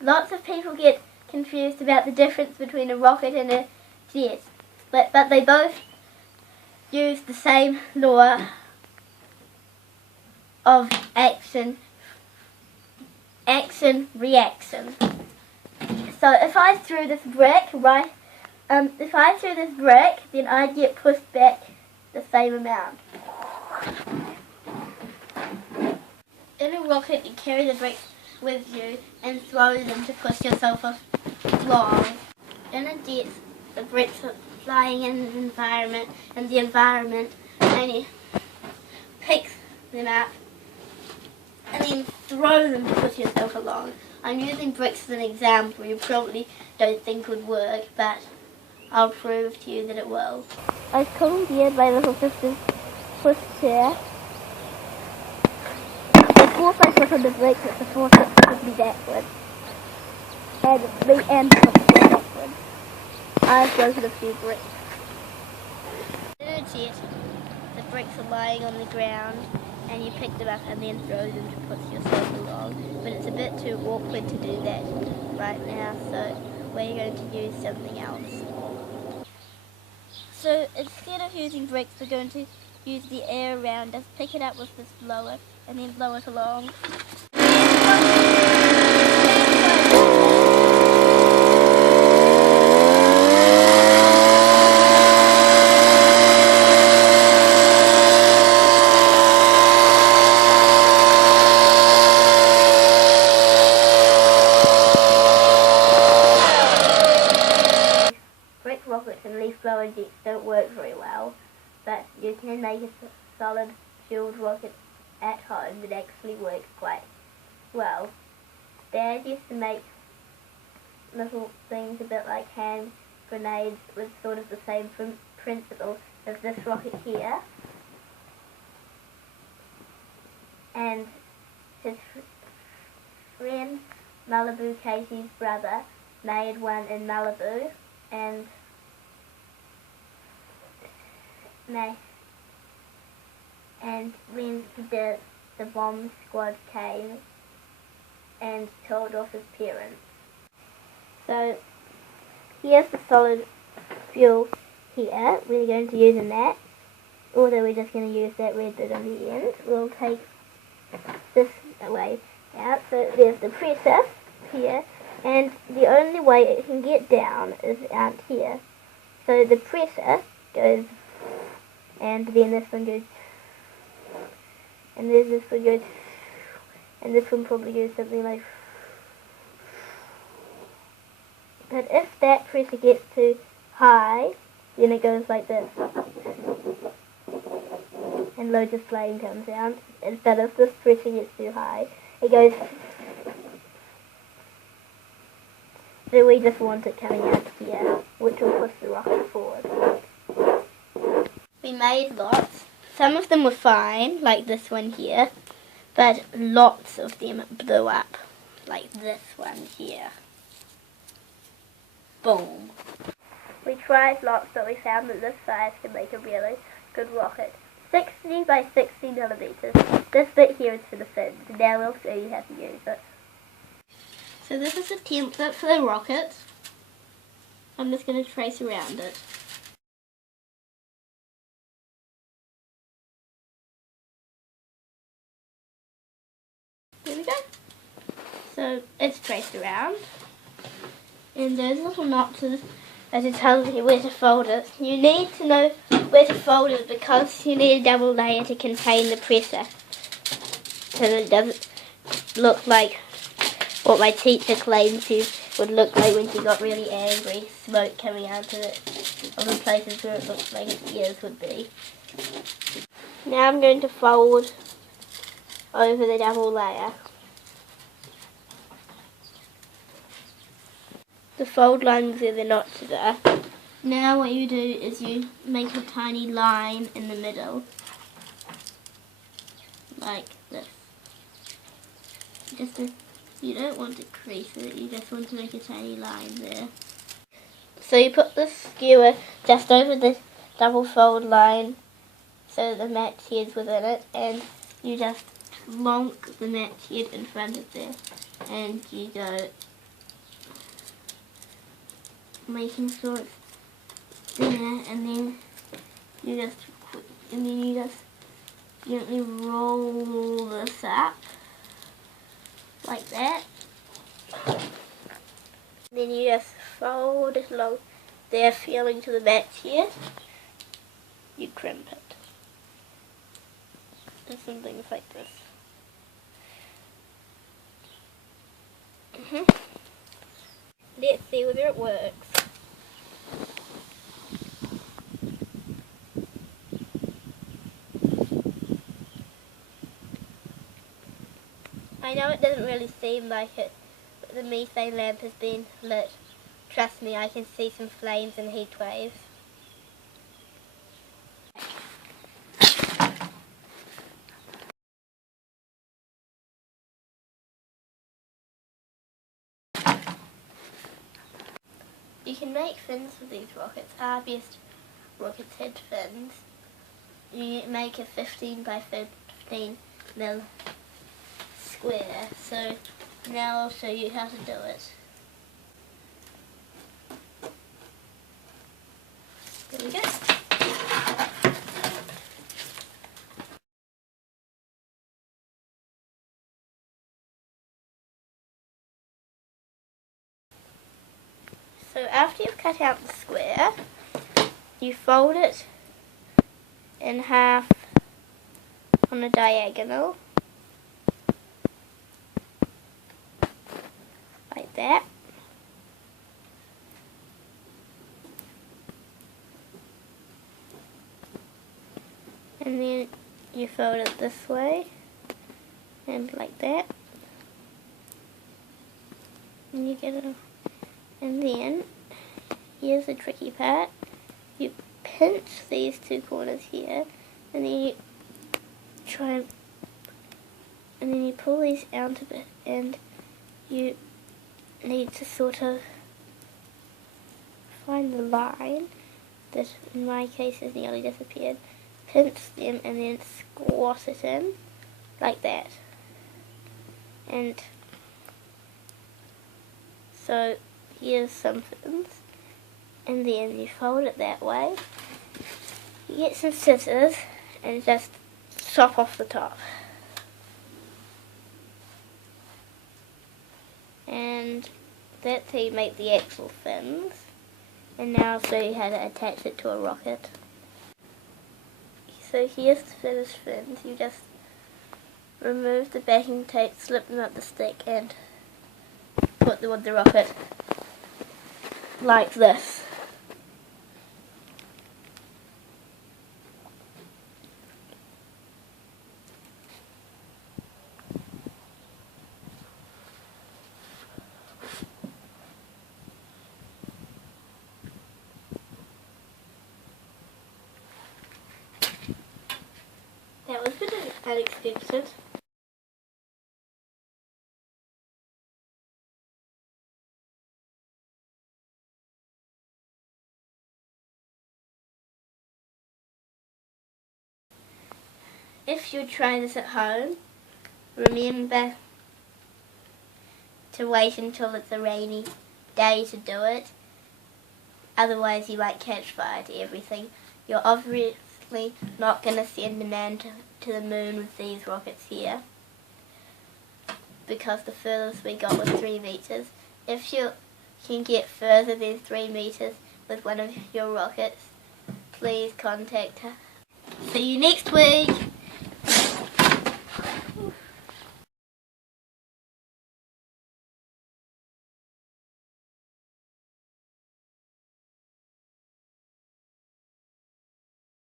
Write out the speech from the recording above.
Lots of people get confused about the difference between a rocket and a jet, but they both use the same law of action, reaction. So if I threw this brick, then I'd get pushed back the same amount. In a rocket, you carry the bricks with you and throw them to push yourself along. In a jet, the bricks are flying in the environment, and the environment only picks them up and then throw them to push yourself along. I'm using bricks as an example you probably don't think would work, but I'll prove to you that it will. I've commandeered my little sister's pushchair. The force I put on the bricks is the force that pushes me backwards. And the end pushes me backwards. I've broken a few bricks. In a jet, the bricks are lying on the ground and you pick them up and then throw them to push yourself along. But it's a bit too awkward to do that right now, so we're going to use something else. So instead of using bricks, we're going to use the air around us, pick it up with this blower, and then blow it along. Brick rockets and leaf blower jets don't work very well, but you can make a solid fueled rocket at home that actually works quite well. Dad used to make little things a bit like hand grenades with sort of the same principle as this rocket here. And his friend Malibu Casey's brother made one in Malibu, and when the bomb squad came and told off his parents. So here's the solid fuel here. We're going to use a match, although we're just going to use that red bit on the end. We'll take this away out. So there's the pressure here, and the only way it can get down is out here. So the pressure goes, and then this one goes, and then this one goes, and this one probably goes something like. But if that pressure gets too high, then it goes like this, and loads of flame comes out. But if this pressure gets too high, it goes. So we just want it coming out here, which will push the rocket forward. We made lots. Some of them were fine, like this one here, but lots of them blew up, like this one here. Boom. We tried lots, but we found that this size can make a really good rocket. 60 by 60 millimeters. This bit here is for the fins. Now we'll show you how to use it. So this is the template for the rocket. I'm just going to trace around it. There we go. So it's traced around. And there's little notches that it tells you where to fold it. You need to know where to fold it because you need a double layer to contain the pressure. So that it doesn't look like what my teacher claimed to would look like when she got really angry, smoke coming out of it, of the places where it looks like its ears would be. Now I'm going to fold over the double layer. The fold lines where the notches are. Now what you do is you make a tiny line in the middle, like this. You don't want to crease it, you just want to make a tiny line there. So you put the skewer just over the double fold line so the match head's within it, and you just plonk the match head in front of there, and you go making sure it's there, and then you just gently roll this up like that. Then you just fold it along there, feeling to the back here. You crimp it. And some things like this. Let's see whether it works. I know it doesn't really seem like it, but the methane lamp has been lit. Trust me, I can see some flames and heat waves. You can make fins for these rockets. Our best rockets had fins. You make a 15 by 15 mil square. So now I'll show you how to do it. There we go. So after you've cut out the square, you fold it in half on a diagonal, like that. And then you fold it this way, and like that. And you get it. And then, here's the tricky part. You pinch these two corners here, and then you and then you pull these out a bit, and you need to sort of find the line that in my case has nearly disappeared. Pinch them and then squat it in, like that. And so here's some fins, and then you fold it that way. You get some scissors and just chop off the top. And that's how you make the actual fins. And now I'll show you how to attach it to a rocket. So here's the finished fins. You just remove the backing tape, slip them up the stick, and put them on the rocket like this. That was a bit unexpected. If you try this at home, remember to wait until it's a rainy day to do it. Otherwise you might catch fire to everything. You're obviously not going to send a man to the moon with these rockets here, because the furthest we got was 3 meters. If you can get further than 3 meters with one of your rockets, please contact her. See you next week!